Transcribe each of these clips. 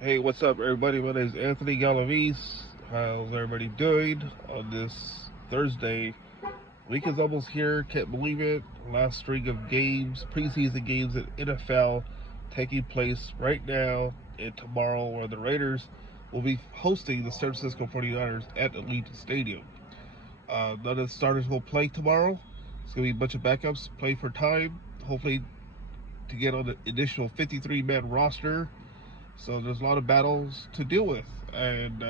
Hey, what's up, everybody? My name is Anthony Galavis. How's everybody doing on this Thursday? Week is almost here. Can't believe it. Last string of games, preseason games in NFL, taking place right now and tomorrow, where the Raiders will be hosting the San Francisco 49ers at Allegiant Stadium. None of the starters will play tomorrow. It's going to be a bunch of backups play for time, hopefully to get on the additional 53-man roster. So there's a lot of battles to deal with, and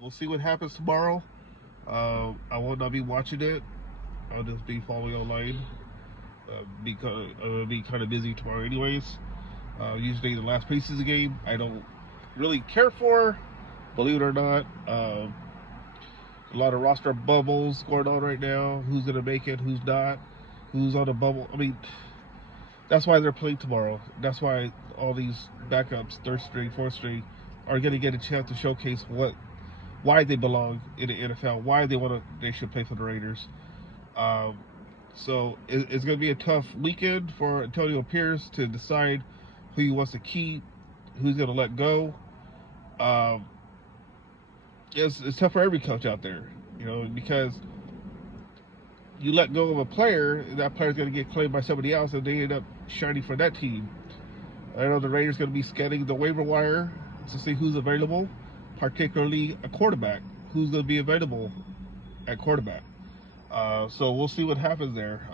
we'll see what happens tomorrow. I will not be watching it. I'll just be following online because I'll be kind of busy tomorrow, anyways. Usually the last preseason game I don't really care for, believe it or not. A lot of roster bubbles going on right now. Who's gonna make it? Who's not? Who's on the bubble? I mean, that's why they're playing tomorrow. That's why all these backups, third string, fourth string, are going to get a chance to showcase why they belong in the NFL, why they should play for the Raiders. Um, it's going to be a tough weekend for Antonio Pierce to decide who he wants to keep, who's going to let go. Um, it's tough for every coach out there, because you let go of a player, that player's going to get claimed by somebody else, and they end up shining for that team. I know the Raiders going to be scanning the waiver wire to see who's available, particularly a quarterback. Who's going to be available at quarterback? So we'll see what happens there.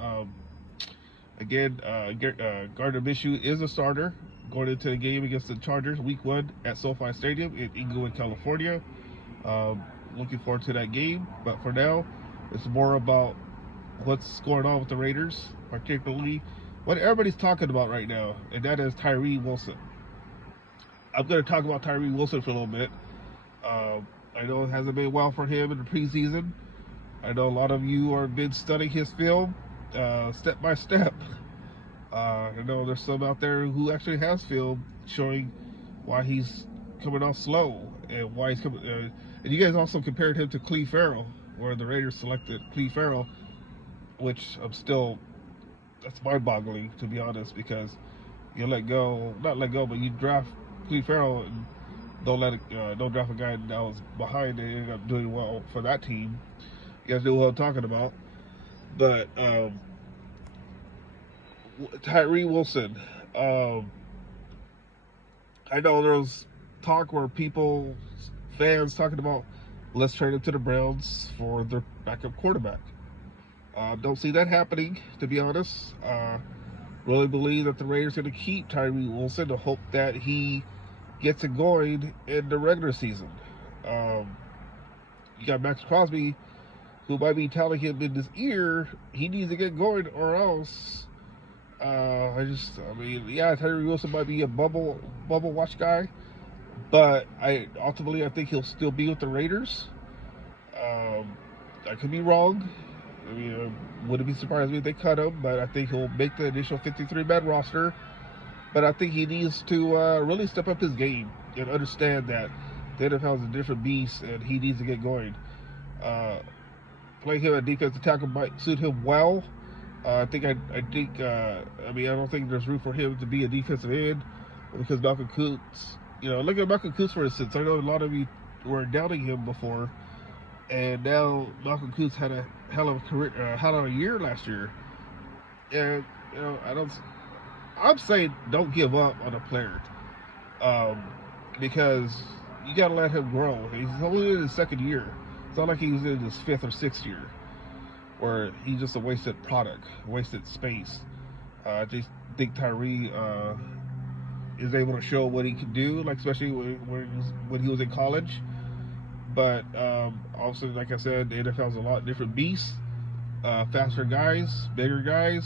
Gardner Minshew is a starter going into the game against the Chargers Week 1 at SoFi Stadium in Inglewood, California. Looking forward to that game. But for now, it's more about what's going on with the Raiders, particularly what everybody's talking about right now, and that is Tyree Wilson. I'm going to talk about Tyree Wilson for a little bit. I know it hasn't been well for him in the preseason. I know a lot of you have been studying his film step by step. I know there's some out there who actually has film showing why he's coming off slow and why he's coming. And you guys also compared him to Cleve Farrell, where the Raiders selected Cleve Farrell, which that's mind-boggling, to be honest, because you not let go, but you draft Cleve Farrell and don't draft a guy that was behind and ended up doing well for that team. You guys know what I'm talking about. But Tyree Wilson, I know there was talk where fans talking about, let's trade him to the Browns for their backup quarterback. Don't see that happening, to be honest. Really believe that the Raiders are going to keep Tyree Wilson to hope that he gets it going in the regular season. You got Max Crosby, who might be telling him in his ear he needs to get going, or else. Tyree Wilson might be a bubble watch guy, but I think he'll still be with the Raiders. I could be wrong. I mean, I wouldn't be surprised if they cut him, but I think he'll make the initial 53-man roster. But I think he needs to really step up his game and understand that the NFL is a different beast, and he needs to get going. Playing him at defensive tackle might suit him well. I don't think there's room for him to be a defensive end because Malcolm Kuntz. Look at Malcolm Kuntz, for instance. I know a lot of you were doubting him before, and now Malcolm Kuntz had a hell of a career, hell of a year last year. And I'm saying don't give up on a player, because you got to let him grow. He's only in his second year. It's not like he's in his fifth or sixth year, where he's just a wasted product, wasted space. I just think Tyree is able to show what he can do, like especially when he was in college. But also, like I said, the NFL is a lot different beasts. Faster guys, bigger guys.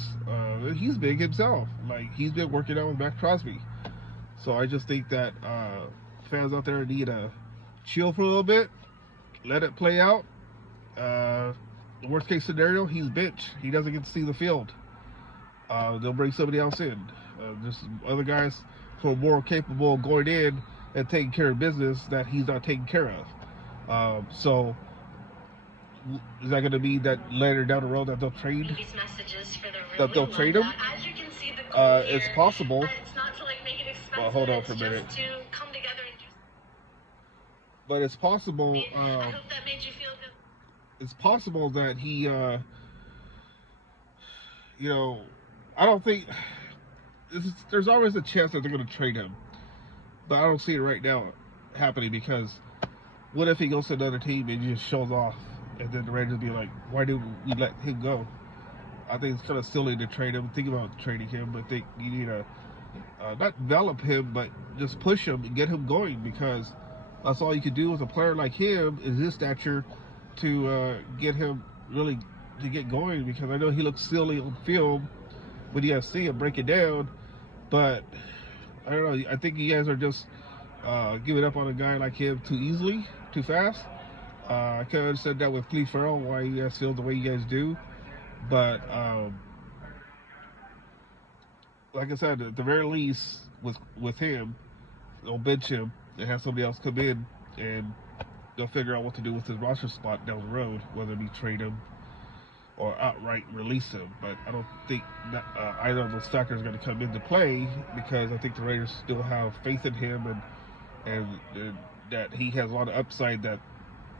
He's big himself. Like, he's been working out with Max Crosby. So I just think that fans out there need to chill for a little bit, let it play out. The worst case scenario, he's bench. He doesn't get to see the field. They'll bring somebody else in. Just other guys who are more capable of going in and taking care of business that he's not taking care of. So is that going to be that later down the road that they'll trade? That they'll trade him? It's possible. Well, hold on for a minute. Just to come together and do. But it's possible. I hope that made you feel good. It's possible that he, you know, I don't think there's always a chance that they're going to trade him, but I don't see it right now happening because what if he goes to another team and he just shows off, and then the Rangers be like, why did we let him go? I think it's kind of silly to trade him. Think about trading him, but think you need to not develop him, but just push him and get him going because that's all you can do with a player like him is his stature to get him really to get going because I know he looks silly on film when you guys see him break it down, but I don't know. I think you guys are just giving up on a guy like him too easily, too fast. I kind of understand that with Cleve Farrell, why you guys feel the way you guys do, but like I said, at the very least, with him, they'll bench him and have somebody else come in, and they'll figure out what to do with his roster spot down the road, whether it be trade him or outright release him. But I don't think that, either of those factors are going to come into play because I think the Raiders still have faith in him and that he has a lot of upside that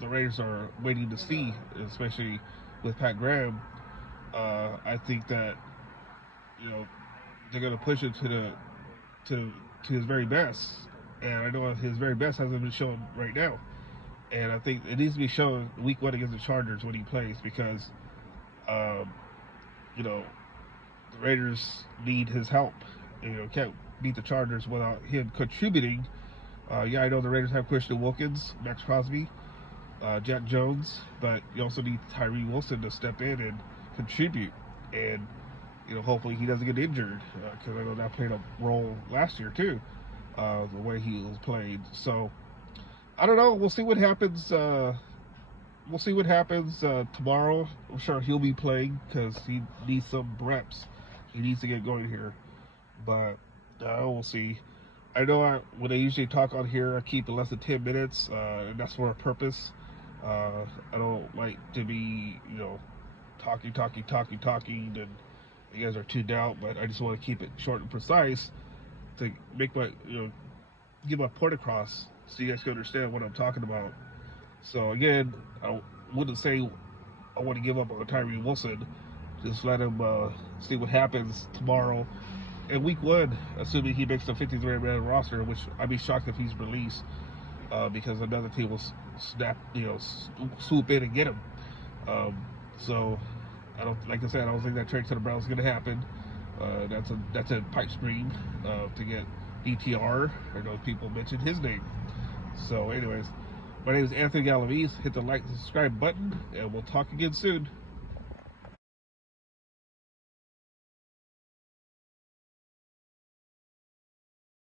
the Raiders are waiting to see, especially with Pat Graham. I think that they're going to push it to his very best, and I know his very best hasn't been shown right now, and I think it needs to be shown week 1 against the Chargers when he plays because the Raiders need his help. Can't beat the Chargers without him contributing. I know the Raiders have Christian Wilkins, Max Crosby, Jack Jones, but you also need Tyree Wilson to step in and contribute, and hopefully he doesn't get injured because I know that played a role last year too, the way he was played. So I don't know. We'll see what happens. We'll see what happens tomorrow. I'm sure he'll be playing because he needs some reps. He needs to get going here, but we'll see. I know when I usually talk on here, I keep it less than 10 minutes, and that's for a purpose. I don't like to be, talking, and you guys are tuned out, but I just want to keep it short and precise to make my, get my point across so you guys can understand what I'm talking about. So again, I wouldn't say I want to give up on Tyree Wilson. Just let him see what happens tomorrow. In week 1, assuming he makes the 53-man roster, which I'd be shocked if he's released because another team will swoop in and get him. So I don't think that trade to the Browns is going to happen. That's a pipe dream to get DTR. I know people mentioned his name. So anyways, my name is Anthony Galaviz. Hit the like and subscribe button, and we'll talk again soon.